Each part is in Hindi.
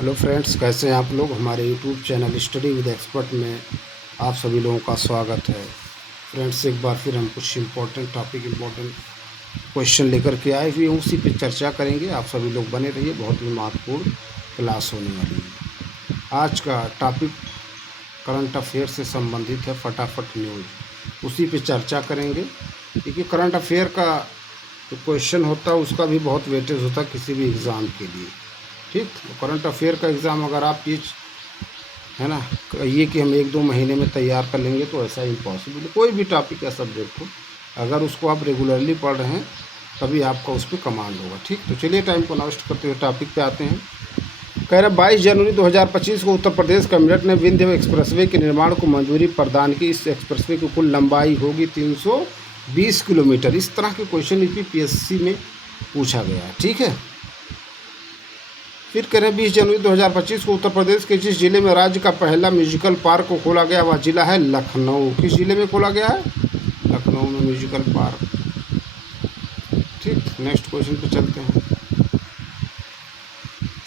हेलो फ्रेंड्स, कैसे हैं आप लोग। हमारे YouTube channel study with expert में आप सभी लोगों का स्वागत है। फ्रेंड्स, एक बार फिर हम कुछ इम्पोर्टेंट क्वेश्चन लेकर के आए हुए हैं, उसी पे चर्चा करेंगे। आप सभी लोग बने रहिए, बहुत ही महत्वपूर्ण क्लास होने वाली है। आज का टॉपिक करंट अफेयर से संबंधित है, फटाफट न्यूज़ उसी पे चर्चा करेंगे। क्योंकि करंट अफेयर का जो क्वेश्चन होता है उसका भी बहुत वेटेज होता है किसी भी एग्ज़ाम के लिए। ठीक, करंट अफेयर का एग्ज़ाम अगर आप ये है ना कहिए कि हम 1-2 महीने में तैयार कर लेंगे तो ऐसा इम्पॉसिबल है। कोई भी टॉपिक या सब्जेक्ट हो, अगर उसको आप रेगुलरली पढ़ रहे हैं तभी आपका उस पर कमांड होगा। ठीक, तो चलिए टाइम को नष्ट करते हुए टॉपिक पे आते हैं। कह रहे 22 जनवरी 2025 को उत्तर प्रदेश कैबिनेट ने विंध्य एक्सप्रेसवे के निर्माण को मंजूरी प्रदान की। इस एक्सप्रेसवे की कुल लंबाई होगी 320 किलोमीटर। इस तरह के क्वेश्चन यूपीएससी में पूछा गया है। ठीक है, फिर कह रहे 20 जनवरी 2025 को उत्तर प्रदेश के जिस जिले में राज्य का पहला म्यूजिकल पार्क को खोला गया वह जिला है लखनऊ। किस जिले में खोला गया है? लखनऊ में म्यूजिकल पार्क। ठीक, नेक्स्ट क्वेश्चन पे चलते हैं।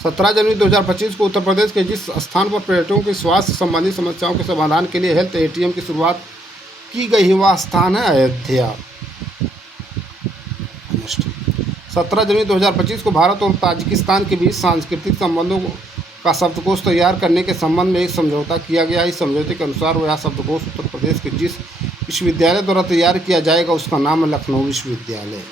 17 जनवरी 2025 को उत्तर प्रदेश के जिस स्थान पर पर्यटकों की स्वास्थ्य संबंधी समस्याओं के समाधान के लिए हेल्थ एटीएम की शुरुआत की गई है वह स्थान है अयोध्या। 17 जनवरी 2025 को भारत और ताजिकिस्तान के बीच सांस्कृतिक संबंधों का शब्दकोश तैयार करने के संबंध में एक समझौता किया गया। इस समझौते के अनुसार यह शब्दकोश उत्तर प्रदेश के जिस विश्वविद्यालय द्वारा तैयार किया जाएगा उसका नाम है लखनऊ विश्वविद्यालय।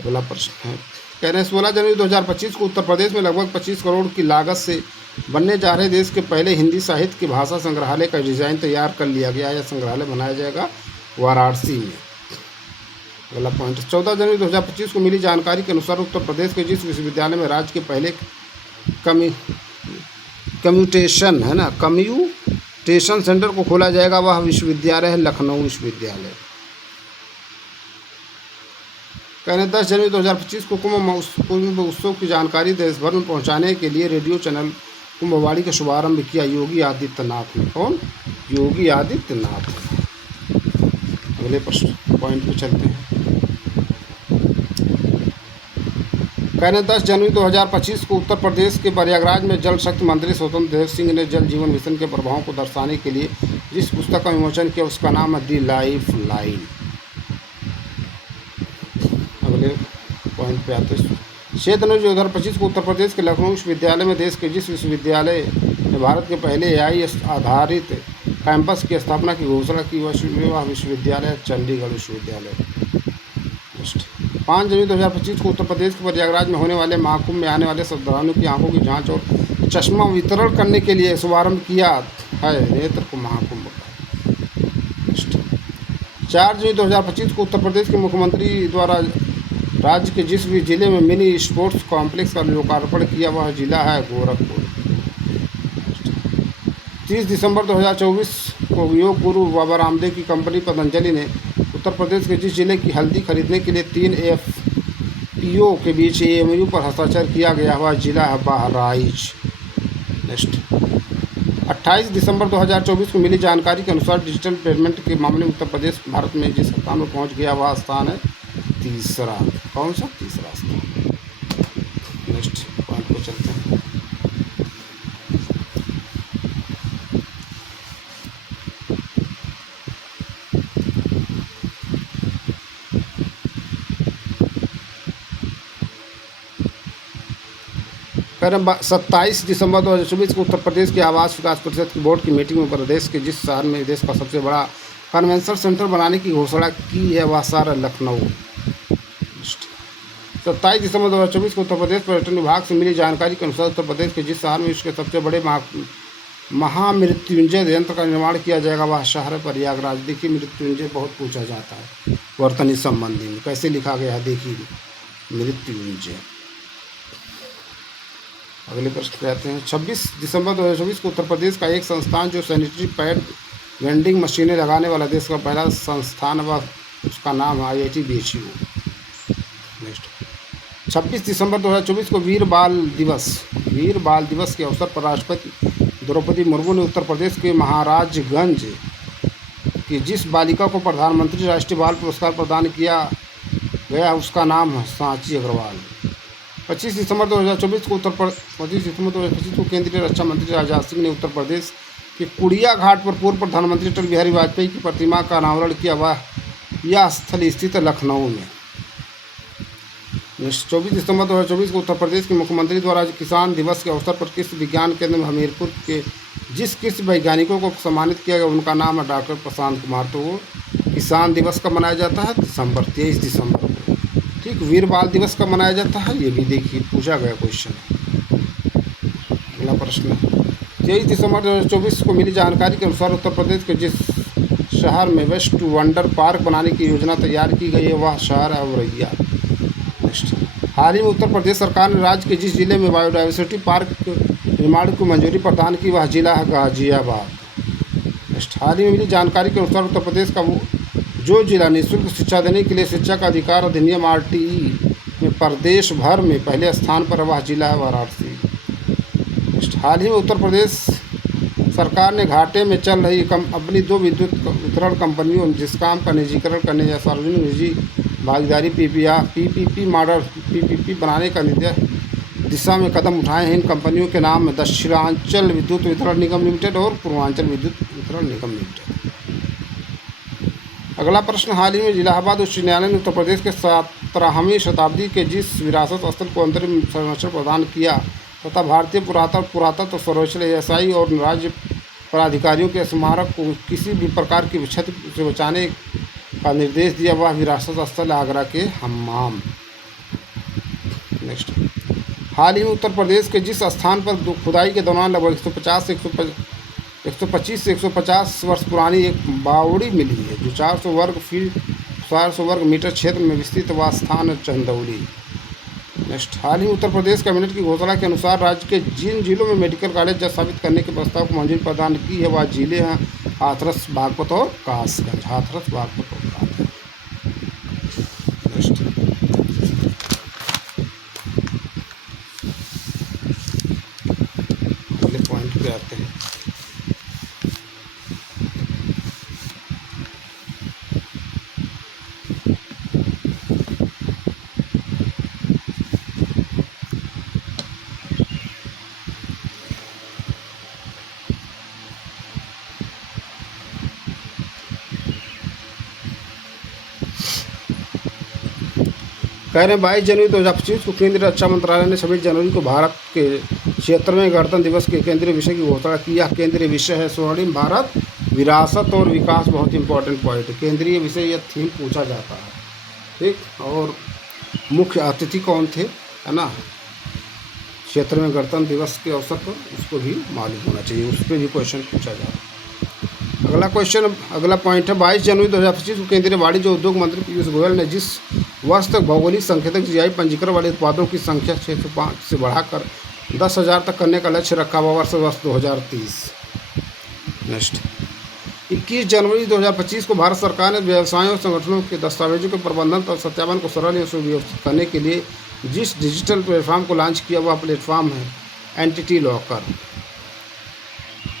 अगला प्रश्न है, कह रहे हैं 16 जनवरी 2025 को उत्तर प्रदेश में लगभग 25 करोड़ की लागत से बनने जा रहे देश के पहले हिंदी साहित्य की भाषा संग्रहालय का डिज़ाइन तैयार कर लिया गया। यह संग्रहालय बनाया जाएगा वाराणसी में। अगला पॉइंट, 14 जनवरी 2025 को मिली जानकारी के अनुसार उत्तर प्रदेश के जिस विश्वविद्यालय में राज्य के पहले कम्यूटेशन सेंटर को खोला जाएगा वह विश्वविद्यालय है लखनऊ विश्वविद्यालय। कह रहे 10 जनवरी 2025 को कुंभ उत्सव की जानकारी देश भर में पहुंचाने के लिए रेडियो चैनल कुंभवाड़ी का शुभारंभ किया योगी आदित्यनाथ ने। कौन? योगी आदित्यनाथ। अगले प्रश्न पॉइंट पे चलते हैं। कह रहे 10 जनवरी 2025 को उत्तर प्रदेश के प्रयागराज में जल शक्ति मंत्री स्वतंत्र देव सिंह ने जल जीवन मिशन के प्रभावों को दर्शाने के लिए जिस पुस्तक का विमोचन किया उसका नाम है दी लाइफ लाइन। अगले पॉइंट पे आते हैं। 6 जनवरी 2025 को उत्तर प्रदेश के लखनऊ विश्वविद्यालय में देश के जिस विश्वविद्यालय ने भारत के पहले AI आधारित कैंपस की स्थापना की घोषणा की वह विश्वविद्यालय चंडीगढ़ विश्वविद्यालय। 5 जनवरी 2025 को उत्तर प्रदेश के प्रयागराज में होने वाले महाकुंभ में आने वाले श्रद्धालुओं की आंखों की जांच और चश्मा वितरण करने के लिए शुभारंभ किया है नेत्र महाकुंभ का। 4 जनवरी 2025 को उत्तर प्रदेश के मुख्यमंत्री द्वारा राज्य के जिस भी जिले में मिनी स्पोर्ट्स कॉम्प्लेक्स का लोकार्पण किया वह जिला है गोरखपुर। 30 दिसंबर 2024 को योग गुरु बाबा रामदेव की कंपनी पतंजलि ने उत्तर प्रदेश के जिस जिले की हल्दी खरीदने के लिए 3 FPO के बीच AMU पर हस्ताक्षर किया गया हुआ जिला है बहराइच। नेक्स्ट, 28 दिसंबर 2024 को मिली जानकारी के अनुसार डिजिटल पेमेंट के मामले में उत्तर प्रदेश भारत में जिस स्थान पर पहुंच गया वह स्थान है तीसरा। कौन सा? तीसरा स्थान। नेक्स्ट पॉइंट पर चलते हैं। कह रहे 27 दिसंबर 2024 को उत्तर प्रदेश के आवास विकास परिषद की बोर्ड की मीटिंग में प्रदेश के जिस शहर में देश का सबसे बड़ा कन्वेंशन सेंटर बनाने की घोषणा की है वह शहर है लखनऊ। 27 दिसंबर 2024 को उत्तर प्रदेश पर्यटन विभाग से मिली जानकारी के अनुसार उत्तर प्रदेश के जिस शहर में विश्व के सबसे बड़े महामृत्युंजय यंत्र का निर्माण किया जाएगा वह शहर है प्रयागराज। देखिए, मृत्युंजय बहुत पूछा जाता है वर्तनी संबंधी में, कैसे लिखा गया है देखिए, मृत्युंजय। अगले प्रश्न पे आते हैं। 26 दिसंबर 2024 को उत्तर प्रदेश का एक संस्थान जो सैनिटरी पैड वेंडिंग मशीनें लगाने वाला देश का पहला संस्थान व उसका नाम है IIT BHU। नेक्स्ट, 26 दिसंबर 2024 को वीर बाल दिवस के अवसर पर राष्ट्रपति द्रौपदी मुर्मू ने उत्तर प्रदेश के महाराजगंज की जिस बालिका को प्रधानमंत्री राष्ट्रीय बाल पुरस्कार प्रदान किया गया उसका नाम है सांची अग्रवाल। 25 दिसंबर 2024 को 25 दिसंबर 2025 को केंद्रीय रक्षा मंत्री राजनाथ सिंह ने उत्तर प्रदेश के कुड़िया घाट पर पूर्व प्रधानमंत्री अटल बिहारी वाजपेयी की प्रतिमा का अनावरण किया। यह स्थल स्थित लखनऊ में। 24 दिसंबर 2024 को उत्तर प्रदेश के मुख्यमंत्री द्वारा किसान दिवस के अवसर पर कृषि विज्ञान केंद्र हमीरपुर के जिस कृषि वैज्ञानिकों को सम्मानित किया गया उनका नाम है डॉक्टर प्रशांत कुमार। तो वो किसान दिवस कब मनाया जाता है? 23 दिसंबर को। ठीक, वीर बाल दिवस कब मनाया जाता है? ये भी देखिए पूछा गया क्वेश्चन है। अगला प्रश्न, 23 दिसंबर 2024 को मिली जानकारी के अनुसार उत्तर प्रदेश के जिस शहर में वेस्ट वंडर पार्क बनाने की योजना तैयार की गई है वह शहर है औरैया। नेक्स्ट, हाल ही में उत्तर प्रदेश सरकार ने राज्य के जिस जिले में बायोडायवर्सिटी पार्क निर्माण को मंजूरी प्रदान की वह जिला है गाजियाबाद। नेक्स्ट, हाल ही में मिली जानकारी के अनुसार उत्तर प्रदेश का वो जो जिला निःशुल्क शिक्षा देने के लिए शिक्षा का अधिकार अधिनियम RTE में प्रदेश भर में पहले स्थान पर वह जिला है वाराणसी। नेक्स्ट, हाल ही में उत्तर प्रदेश सरकार ने घाटे में चल रही अपनी 2 विद्युत वितरण कंपनियों जिस्कॉम का निजीकरण करने या सार्वजनिक निजी भागीदारी PPP मॉडल PPP बनाने का दिशा में कदम उठाए हैं। इन कंपनियों के नाम है दक्षिणांचल विद्युत वितरण निगम लिमिटेड और पूर्वांचल विद्युत वितरण निगम लिमिटेड। अगला प्रश्न, हाल ही में इलाहाबाद उच्च न्यायालय ने उत्तर प्रदेश के 17वीं शताब्दी के जिस विरासत स्थल को अंतरिम संरक्षण प्रदान किया तथा भारतीय पुरातत्व सर्वेक्षण ASI और राज्य प्राधिकारियों के स्मारक को किसी भी प्रकार की क्षति से बचाने का निर्देश दिया वह विरासत स्थल आगरा के हम्माम। नेक्स्ट, हाल ही में उत्तर प्रदेश के जिस स्थान पर खुदाई के दौरान लगभग 125 से 150 वर्ष पुरानी एक बावड़ी मिली है जो 400 वर्ग मीटर क्षेत्र में विस्तृत वह स्थान है चंदौली। नेक्स्ट, हाल ही उत्तर प्रदेश कैबिनेट की घोषणा के अनुसार राज्य के जिन जिलों में मेडिकल कॉलेज स्थापित करने के प्रस्ताव को मंजूरी प्रदान की है वह जिले हैं हाथरस, बागपत और कासगंज। हाथरस, बागपत और कासगंज। नेक्स्ट, अगले पॉइंट पे आते हैं। कह रहे हैं 22 जनवरी 2025 को केंद्रीय रक्षा मंत्रालय ने 26 जनवरी को भारत के 76वें गणतंत्र दिवस के केंद्रीय विषय की घोषणा की। यह केंद्रीय विषय है स्वर्णिम भारत, विरासत और विकास। बहुत इंपॉर्टेंट पॉइंट है, केंद्रीय विषय यह थीम पूछा जाता है। ठीक, और मुख्य अतिथि कौन थे, है ना, 76वें गणतंत्र दिवस के अवसर पर, उसको भी मालूम होना चाहिए, उस पर भी क्वेश्चन पूछा जाता है। अगला पॉइंट है 22 जनवरी 2025 को केंद्रीय वाणिज्य उद्योग मंत्री पीयूष गोयल ने जिस वर्ष तक भौगोलिक संकेतक GI पंजीकरण वाले उत्पादों की संख्या 605 से बढ़ाकर 10,000 तक करने का लक्ष्य रखा हुआ वर्ष 2030। नेक्स्ट, 21 जनवरी 2025 को भारत सरकार ने व्यवसायों और संगठनों के दस्तावेजों के प्रबंधन और सत्यापन को सरल एवं सुव्यवस्थित करने के लिए जिस डिजिटल प्लेटफॉर्म को लॉन्च किया वह प्लेटफॉर्म है एंटिटी लॉकर।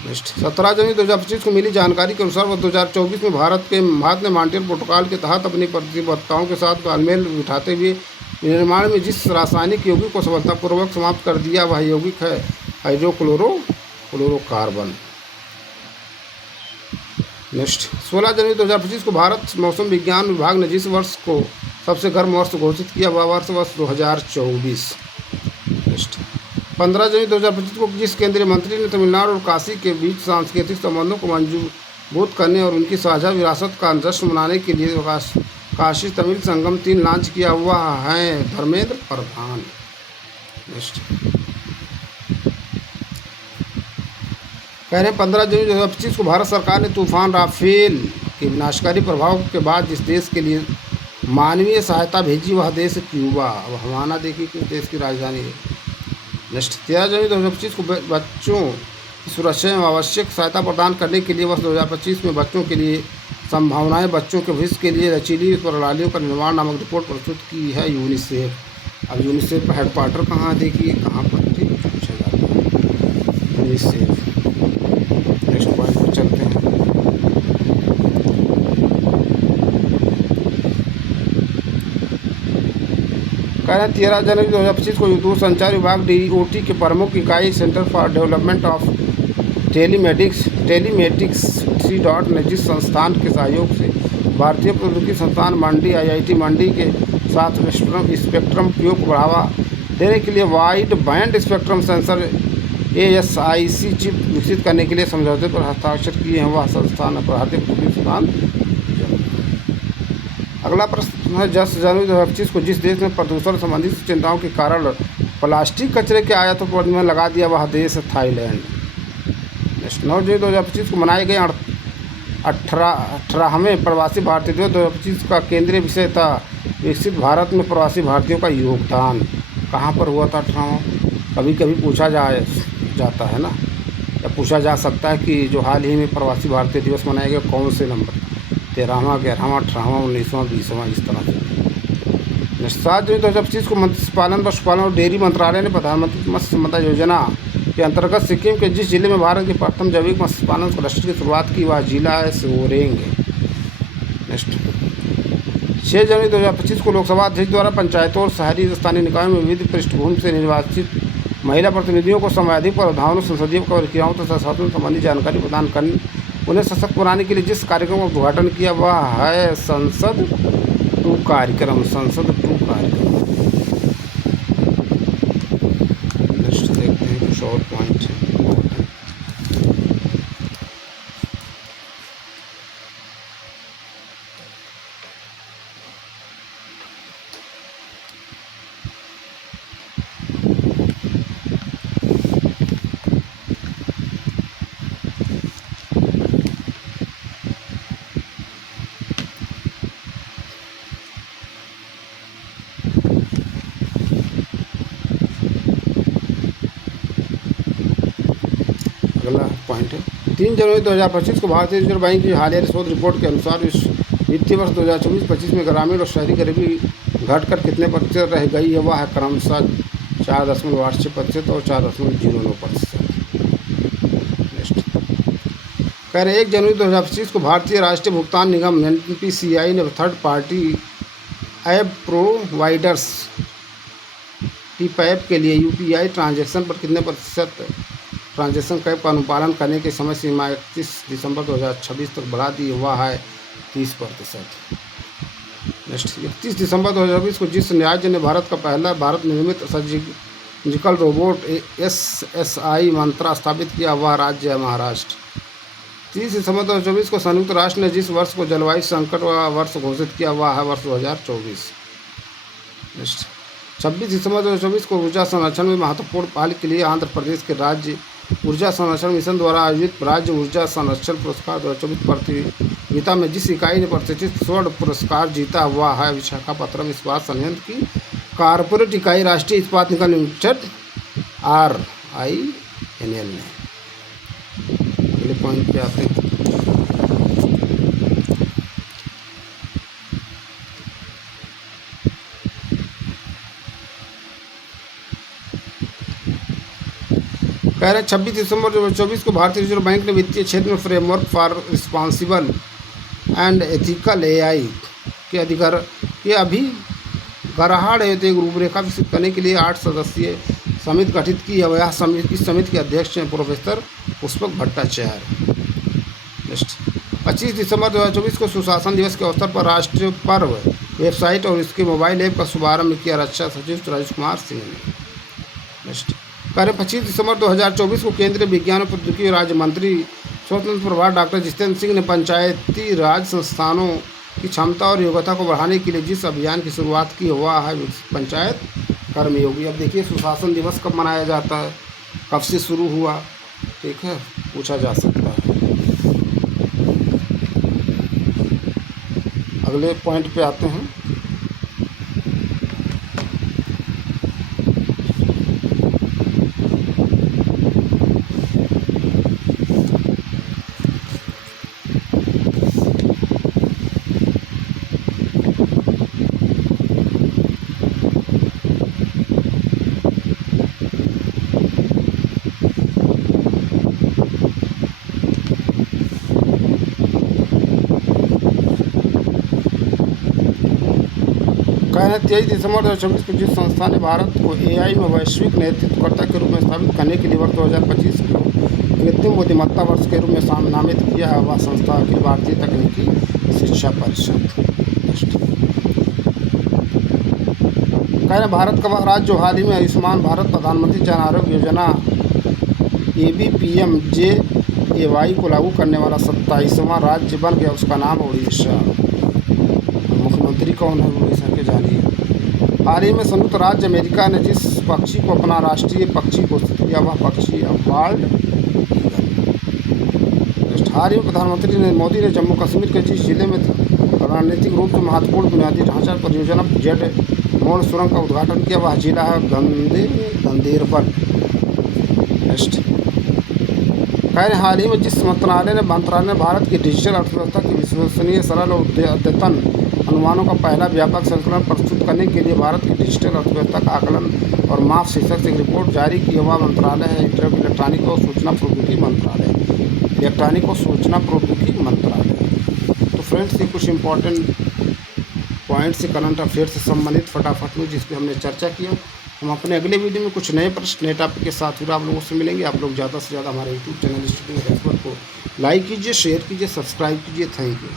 नेक्स्ट, 17 जनवरी 2025 को मिली जानकारी के अनुसार 2024 में भारत ने मॉन्ट्रियल प्रोटोकॉल के तहत अपनी प्रतिबद्धताओं के साथ तालमेल बिठाते हुए निर्माण में जिस रासायनिक यौगिक को सफलतापूर्वक समाप्त कर दिया वह यौगिक है हाइड्रोक्लोरोकार्बन। नेक्स्ट, 16 जनवरी 2025 को भारत मौसम विज्ञान विभाग ने जिस वर्ष को सबसे गर्म वर्ष घोषित किया वह वर्ष 2024। नेक्स्ट, 15 जनवरी 2025 को जिस केंद्रीय मंत्री ने तमिलनाडु और काशी के बीच सांस्कृतिक संबंधों को मजबूत करने और उनकी साझा विरासत का जश्न मनाने के लिए काशी तमिल संगम 3 लॉन्च किया हुआ है धर्मेंद्र प्रधान। नेक्स्ट, कह रहे हैं 15 जनवरी 2025 को भारत सरकार ने तूफान राफेल के विनाशकारी प्रभाव के बाद जिस देश के लिए मानवीय सहायता भेजी वह देश है क्यूबा। अब हमारा देखिए किस देश की राजधानी है। नेक्स्ट, 13 जनवरी 2025 को बच्चों की सुरक्षा में आवश्यक सहायता प्रदान करने के लिए वर्ष 2025 में बच्चों के लिए संभावनाएं बच्चों के भविष्य के लिए लचीली प्रणालियों का निर्माण नामक रिपोर्ट प्रस्तुत की है यूनिसेफ। अब यूनिसेफ का हेडक्वार्टर कहाँ देखिए, कहाँ पर पूछा जाता है यूनिसेफ। नेक्स्ट पॉइंट पर चलते हैं। कह रहे हैं 13 जनवरी 2025 को दूरसंचार विभाग DOT के प्रमुख इकाई centre for development of telematics निजी संस्थान के सहयोग से भारतीय प्रौद्योगिकी संस्थान मंडी IIT मंडी के साथ स्पेक्ट्रम उपयोग को बढ़ावा देने के लिए wide band spectrum sensor ASIC chip विकसित करने के लिए समझौते पर हस्ताक्षर किए हैं। वह संस्थान भारतीय प्रौद्योगिकी संस्थान। अगला प्रश्न है 10 जनवरी 2025 को जिस देश में प्रदूषण संबंधी चिंताओं के कारण प्लास्टिक कचरे के आयातों पर प्रतिबंध लगा दिया वह देश है थाईलैंड। 9 जनवरी 2025 को मनाए गए 18वें प्रवासी भारतीय दिवस 2025 का केंद्रीय विषय था विकसित भारत में प्रवासी भारतीयों का योगदान। कहाँ पर हुआ था 18वां? कभी कभी पूछा जाता है ना, या पूछा जा सकता है कि जो हाल ही में प्रवासी भारतीय दिवस मनाए गए कौन से नंबर, 13वां, 11वां, 18वां, 19वां, 20वां, इस तरह से। 7 जनवरी 2025 को मत्स्य पालन, पशुपालन और डेयरी मंत्रालय ने प्रधानमंत्री मत्स्य संपदा योजना के अंतर्गत सिक्किम के जिस जिले में भारत के प्रथम जैविक मत्स्य पालन क्लस्टर की शुरुआत की वह जिला है सोरेंग। नेक्स्ट 6 जनवरी 2025 को लोकसभा अध्यक्ष द्वारा पंचायतों और शहरी स्थानीय निकायों में विविध पृष्ठभूमि से निर्वाचित महिला प्रतिनिधियों को संवैधानिक प्रावधानों, संसदीय प्रक्रियाओं तथा शासन संबंधी जानकारी प्रदान करने, उन्हें सशक्त बनाने के लिए जिस कार्यक्रम का उद्घाटन किया वह है संसद 2 कार्यक्रम। संसद 2 कार्यक्रम। नेक्स्ट देखते हैं कुछ और पॉइंट है। अगला पॉइंट है 3 जनवरी 2025 को भारतीय रिजर्व बैंक की हालिया शोध रिपोर्ट के अनुसार वित्तीय वर्ष 2024-25 में ग्रामीण और शहरी गरीबी घटकर कितने प्रतिशत रह गई है वह है क्रमशः 4.86% और 4.09%। नेक्स्ट कह रहे 1 जनवरी 2025 को भारतीय राष्ट्रीय भुगतान निगम NPCI ने third party app providers TPAP के लिए UPI ट्रांजैक्शन पर कितने प्रतिशत ट्रांजैक्शन कैप का अनुपालन करने की समय सीमा 31 दिसंबर 2026 तक बढ़ा दी। वह है 30%। नेक्स्ट 31 दिसंबर 2024 को जिस राज्य ने भारत का पहला भारत निर्मित सर्जिकल रोबोट SSI मंत्रा स्थापित किया वह राज्य है महाराष्ट्र। 30 दिसंबर 2024 को संयुक्त राष्ट्र ने जिस वर्ष को जलवायु संकट वर्ष घोषित किया वह है वर्ष 2024। नेक्स्ट 26 दिसंबर 2024 को ऊर्जा संरक्षण में महत्वपूर्ण पहल के लिए आंध्र प्रदेश के राज्य ऊर्जा संरक्षण मिशन द्वारा आयोजित राज्य ऊर्जा संरक्षण पुरस्कार 2024 प्रतियोगिता में जिस इकाई ने प्रतिष्ठित स्वर्ण पुरस्कार जीता हुआ है विशाखापत्तनम इस्पात संयंत्र की कारपोरेट इकाई राष्ट्रीय इस्पात निगम लिमिटेड RINL ने। अगले पॉइंट पे आते हैं। कह रहे 26 दिसंबर 2024 को भारतीय रिजर्व बैंक ने वित्तीय क्षेत्र में framework for responsible and ethical AI के अधिकार के अभिगराहण हेतु एक रूपरेखा विकसित करने के लिए 8 सदस्यीय समिति गठित की है। यह समिति इस समिति के अध्यक्ष हैं प्रोफेसर पुष्पक भट्टाचार्य। नेक्स्ट 25 दिसंबर 2024 को सुशासन दिवस के अवसर पर राष्ट्रीय पर्व वेबसाइट और इसके मोबाइल ऐप का शुभारंभ किया रक्षा सचिव राजेश कुमार सिंह ने। नेक्स्ट कार्य 25 दिसंबर 2024 को केंद्रीय विज्ञान और प्रौद्योगिकी राज्य मंत्री स्वतंत्र प्रभार डॉक्टर जितेंद्र सिंह ने पंचायती राज संस्थानों की क्षमता और योग्यता को बढ़ाने के लिए जिस अभियान की शुरुआत की हुआ है पंचायत कर्मयोगी। अब देखिए सुशासन दिवस कब मनाया जाता है, कब से शुरू हुआ, ठीक है, पूछा जा सकता है। अगले पॉइंट पे आते हैं। हैं 23 दिसंबर 2024 को जिस संस्था ने भारत को AI में वैश्विक नेतृत्वकर्ता के रूप में स्थापित करने के लिए वर्ष 2025 को कृत्रिम बुद्धिमत्ता वर्ष के रूप में नामित किया है, वह संस्था अखिल भारतीय तकनीकी शिक्षा परिषद। कह रहे भारत का वह राज्य जो हाल ही में आयुष्मान भारत प्रधानमंत्री जन आरोग्य योजना ABPMJ-AY को लागू करने वाला 27वां राज्य बन गया, उसका नाम उड़ीसा। मुख्यमंत्री कौन है उड़ीसा के, जानिए। हाल ही में संयुक्त राज्य अमेरिका ने जिस पक्षी को अपना राष्ट्रीय पक्षी घोषित किया वह पक्षी है बाल्ड ईगल। हाल ही में प्रधानमंत्री मोदी ने जम्मू कश्मीर के जिस जिले में रणनीतिक रूप से महत्वपूर्ण बुनियादी ढांचा परियोजना जेड मोड़ सुरंग का उद्घाटन किया, वह जिला है गंदेरबल। हाल ही में जिस मंत्रालय ने भारत की डिजिटल अर्थव्यवस्था की विश्वसनीय, सरल और अद्यतन अनुमानों का पहला व्यापक संकलन प्रस्तुत करने के लिए भारत की डिजिटल अर्थव्यवस्था का आकलन और माप शीर्षक से एक रिपोर्ट जारी की, वह मंत्रालय है इलेक्ट्रॉनिक और सूचना प्रौद्योगिकी मंत्रालय। तो फ्रेंड्स, ये कुछ इंपॉर्टेंट पॉइंट से करंट अफेयर से संबंधित फटाफट में जिस पर हमने चर्चा किया। हम अपने अगले वीडियो में कुछ नए प्रश्न, नए टॉपिक के साथ फिर आप लोगों से मिलेंगे। आप लोग ज़्यादा से ज़्यादा हमारे YouTube channel study with expert को लाइक कीजिए, शेयर कीजिए, सब्सक्राइब कीजिए। Thank you.